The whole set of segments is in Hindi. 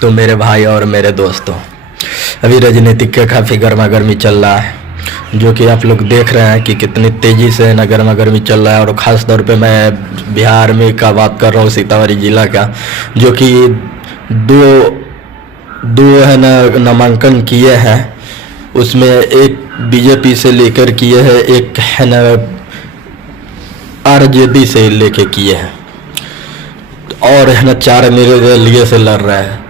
तो मेरे भाई और मेरे दोस्तों, अभी राजनीतिक का काफ़ी गर्मा गर्मी चल रहा है, जो कि आप लोग देख रहे हैं कि कितनी तेज़ी से ना गर्मा गर्मी चल रहा है। और ख़ास तौर पे मैं बिहार में का बात कर रहा हूँ, सीतामढ़ी ज़िला का, जो कि दो है ना नामांकन किए हैं। उसमें एक बीजेपी से लेकर किए हैं, एक है ना आरजेडी से लेके किए हैं, और है ना 4 निर्दलीय से लड़ रहा है।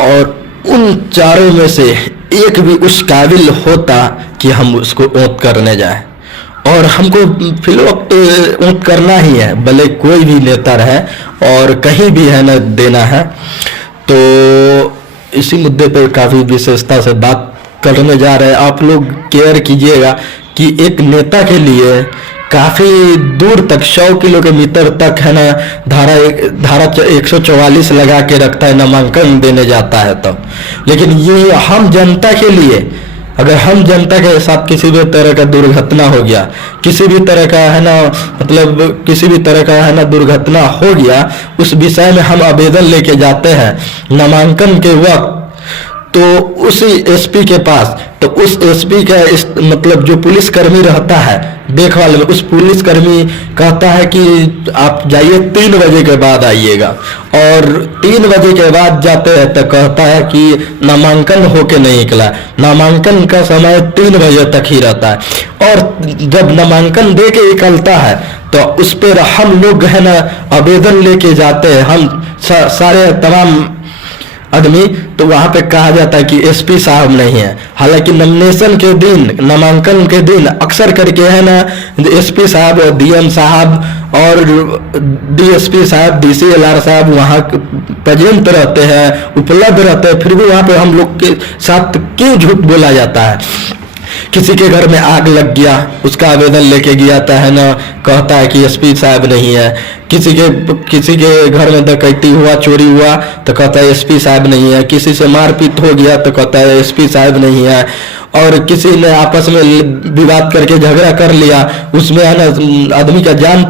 और उन चारों में से एक भी उस काबिल होता कि हम उसको वोट करने जाए, और हमको फिलहाल वोट करना ही है, भले कोई भी नेता रहे और कहीं भी है ना देना है। तो इसी मुद्दे पर काफ़ी विशेषता से बात करने जा रहे हैं। आप लोग केयर कीजिएगा कि एक नेता के लिए काफ़ी दूर तक 100 किलोमीटर तक है ना धारा 144 लगा के रखता है, नामांकन देने जाता है तब। लेकिन ये हम जनता के लिए, अगर हम जनता के साथ किसी भी तरह का दुर्घटना हो गया, किसी भी तरह का है ना मतलब किसी भी तरह का है ना दुर्घटना हो गया, उस विषय में हम आवेदन लेके जाते हैं नामांकन के वक्त, तो उसी एसपी के पास, तो उस एसपी का मतलब जो पुलिसकर्मी रहता है देखभाल में, उस पुलिसकर्मी कहता है कि आप जाइए 3 बजे के बाद आइएगा, और 3 बजे के बाद जाते हैं तो कहता है कि नामांकन होके नहीं निकला। नामांकन का समय 3 बजे तक ही रहता है, और जब नामांकन दे के निकलता है तो उस पर हम लोग है ना आवेदन लेके जाते हैं, हम सारे तमाम आदमी, तो वहाँ पे कहा जाता है कि एसपी साहब नहीं है। हालांकि नॉमिनेशन के दिन, नामांकन के दिन अक्सर करके है ना एसपी साहब और डीएम साहब और डीएसपी साहब, डीसीएलआर साहब वहाँ प्रेजेंट रहते हैं, उपलब्ध रहते हैं, फिर भी वहाँ पे हम लोग के साथ क्यों झूठ बोला जाता है। किसी के घर में आग लग गया, उसका आवेदन लेके गया था है ना, कहता है कि एसपी साहब नहीं है। किसी के घर में डकैती हुआ, चोरी हुआ, तो कहता है एसपी साहब नहीं है। किसी से मारपीट हो गया तो कहता है एसपी साहब नहीं है। और किसी ने आपस में विवाद करके झगड़ा कर लिया, उसमें है ना आदमी का जान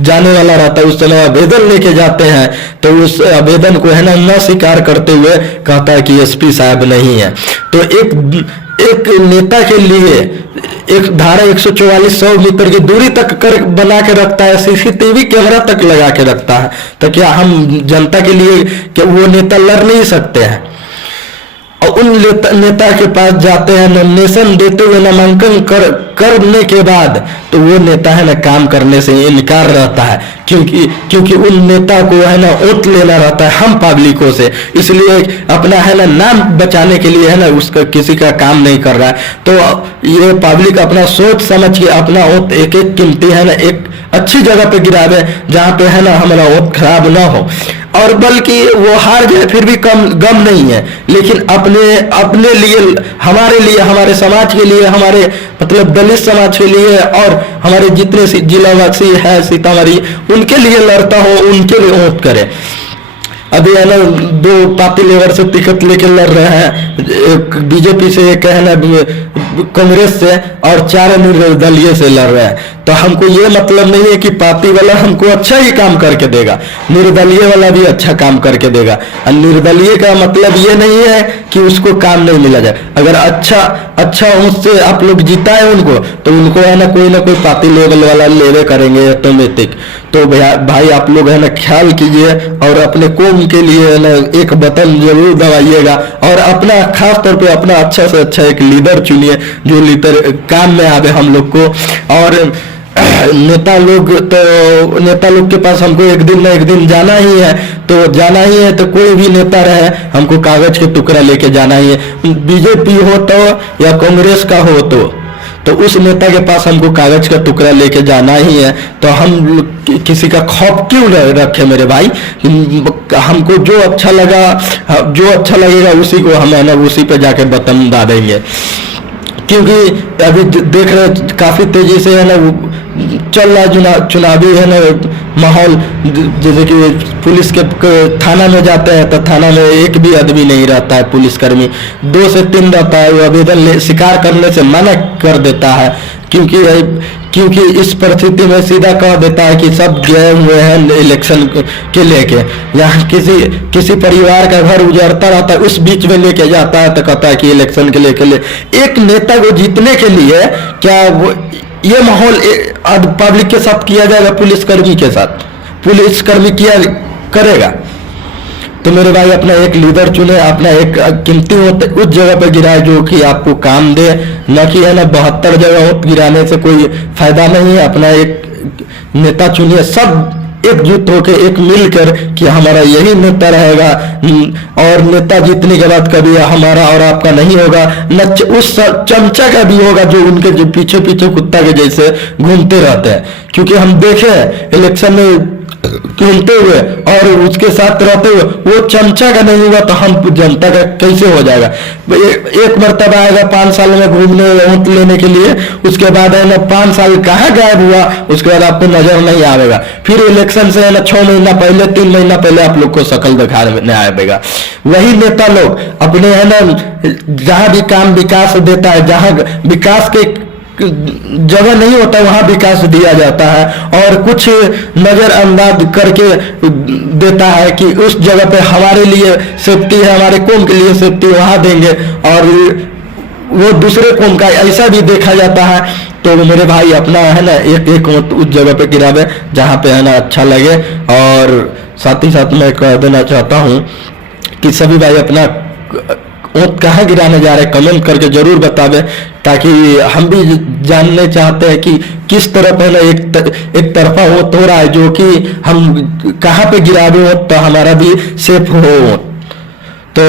जाने वाला रहता है, उस समय आवेदन लेके जाते हैं, तो उस आवेदन को है ना न स्वीकार करते हुए कहता है कि एसपी साहब नहीं है। तो एक नेता के लिए एक धारा 144 100 मीटर की दूरी तक कर बना के रखता है, सीसीटीवी कैमरा तक लगा के रखता है, तो क्या हम जनता के लिए क्या वो नेता लड़ नहीं सकते हैं? और उन नेता के पास जाते हैं, नॉमिनेशन देते हुए नामांकन करने के बाद तो वो नेता है ना काम करने से इनकार रहता है, क्योंकि उन नेता को है ना वोट लेना रहता है हम पब्लिकों से, इसलिए अपना है ना नाम बचाने के लिए है ना उसका किसी का काम नहीं कर रहा है। तो ये पब्लिक अपना सोच समझ के अपना वोट एक एक कीमती है ना एक अच्छी जगह पे गिरावे, जहाँ पे है ना हमारा वोट खराब ना हो, और बल्कि वो हार जाए फिर भी गम नहीं है, लेकिन अपने लिए, हमारे लिए, हमारे समाज के लिए, हमारे मतलब दलित समाज के लिए, और हमारे जितने जिलावासी है सीतामढ़ी, उनके लिए लड़ता हो, उनके लिए वोट करे। अभी है ना 2 पार्टी लेवल से टिकट लेके लड़ रहे हैं, एक बीजेपी से, एक है ना कांग्रेस से, और 4 निर्दलीय से लड़ रहे हैं। तो हमको ये मतलब नहीं है कि पार्टी वाला हमको अच्छा ही काम करके देगा, निर्दलीय वाला भी अच्छा काम करके देगा। और निर्दलीय का मतलब ये नहीं है कि उसको काम नहीं मिला जाए। अगर अच्छा उससे आप लोग जिताए उनको, तो उनको है ना कोई पार्टी लेवल वाला लेवे करेंगे ऑटोमेटिक। तो भाई आप लोग है ना ख्याल कीजिए, और अपने कौम के लिए है ना एक बटन जरूर दबाइएगा, और अपना खास तौर पे अपना अच्छा से अच्छा एक लीडर चुनिए, जो लीडर काम में आवे हम लोग को। और नेता लोग के पास हमको एक दिन ना एक दिन जाना ही है, तो कोई भी नेता रहे हमको कागज के टुकड़ा लेके जाना ही है। बीजेपी हो तो या कांग्रेस का हो तो उस नेता के पास हमको कागज का टुकड़ा लेके जाना ही है। तो हम किसी का खौफ क्यों रखे मेरे भाई? हमको जो अच्छा लगेगा उसी को हम है ना उसी पे जाके बटन दाबेंगे, क्योंकि अभी देख रहे काफी तेजी से है ना चल रहा चुनावी है ना माहौल। जैसे कि पुलिस के थाना में जाते हैं तो थाना में एक भी आदमी नहीं रहता है, पुलिसकर्मी 2 से 3 रहता है, वो आवेदन स्वीकार करने से मना कर देता है, क्योंकि इस परिस्थिति में सीधा कह देता है कि सब गए हुए हैं इलेक्शन के लेके। यहाँ किसी परिवार का घर उजड़ता रहता है, उस बीच में लेके जाता है तो कहता है कि इलेक्शन के लेके एक नेता को जीतने के लिए क्या वो ये माहौल पब्लिक के साथ किया जाएगा? पुलिसकर्मी के साथ पुलिसकर्मी किया करेगा? तो मेरे भाई अपना एक लीडर चुने, अपना एक कीमती वोट उस जगह पे गिराए जो कि आपको काम दे, न कि है ना 72 जगह वोट गिराने से कोई फायदा नहीं है। अपना एक नेता चुनिए, सब एकजुट होकर एक मिलकर कि हमारा यही नेता रहेगा, और नेता जीतने के बाद कभी हमारा और आपका नहीं होगा, न उस चमचा का भी होगा जो उनके जो पीछे पीछे कुत्ता के जैसे घूमते रहते हैं। क्योंकि हम देखे इलेक्शन में घूमते हुए और उसके साथ रहते हुए वो चमचा का नहीं हुआ तो हम जनता का कैसे हो जाएगा? एक मरतबा आएगा 5 साल में घूमने वोट लेने के लिए, उसके बाद है ना 5 साल कहाँ गायब हुआ, उसके बाद आपको नजर नहीं आएगा। फिर इलेक्शन से है ना 6 महीना पहले 3 महीना पहले आप लोग को शकल दिखाने आएगा। वही नेता लोग अपने है ना जहाँ भी काम विकास देता है, जहाँ विकास के जगह नहीं होता वहां विकास दिया जाता है, और कुछ नजरअंदाज करके देता है कि उस जगह पे हमारे लिए सेफ्टी है, हमारे कौम के लिए सेफ्टी वहां देंगे, और वो दूसरे कौम का ऐसा भी देखा जाता है। तो मेरे भाई अपना है ना एक उस जगह पे गिरावे जहाँ पे है ना अच्छा लगे। और साथ ही साथ मैं कह देना चाहता हूँ कि सभी भाई अपना वोट कहाँ गिराने जा रहे हैं कमेंट करके जरूर बतावे, ताकि हम भी जानने चाहते हैं कि किस तरफ है ना एक तरफा वोट हो रहा है, जो कि हम कहाँ पे गिरावे वोट तो हमारा भी सेफ हो। तो